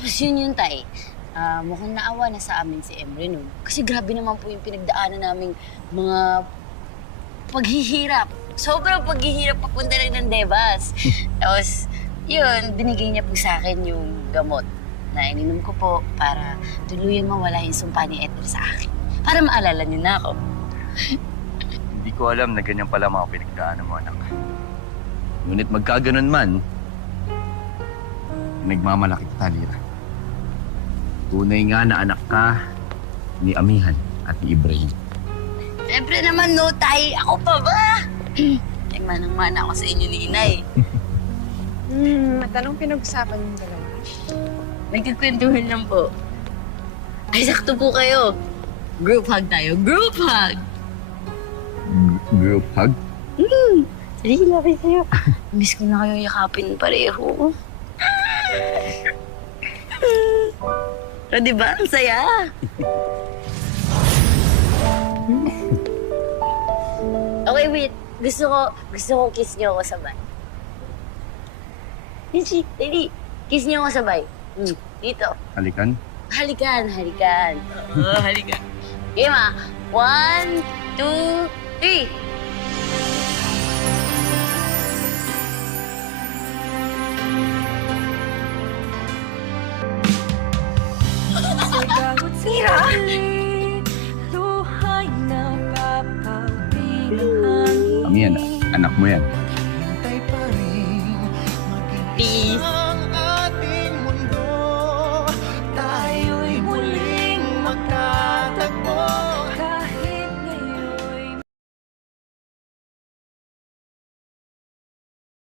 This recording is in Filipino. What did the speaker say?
Tapos yun, tay. Mukhang naawa na sa amin si Emre nun. Kasi grabe naman po yung pinagdaanan naming mga paghihirap. Sobrang paghihirap papunta lang ng Devas. Tapos, yun, binigay niya po sa akin yung gamot na ininom ko po para tuluyang mawala yung sumpa ni Ethel sa akin. Para maalala niyo na ako. Hindi ko alam na ganyan pala mga pinagdaanan mo, anak. Ngunit magkaganon man, nagmamalaki kita, Lira. Tunay nga na anak ka ni Amihan at ni Ibrahim. Siyempre naman, no, tay. Ako pa ba? Ay, manang-mana ako sa inyo ni Inay. At anong pinag-usapan yung dalawa? Nagkikwentuhan lang po. Ay, sakto po kayo. Group hug tayo. Group hug! Group hug? Sige, lapit sa'yo. Miss ko na kayo yakapin pareho. O, diba? Ang saya. Okay, wait. Gusto ko kiss niyo ako sabay. Dali. Kiss niyo ako sabay. Dito. Halikan? Halikan. Oo, halikan. Game ah. 1, 2, 3. Mira! Amihan, anak mo yan. Peace.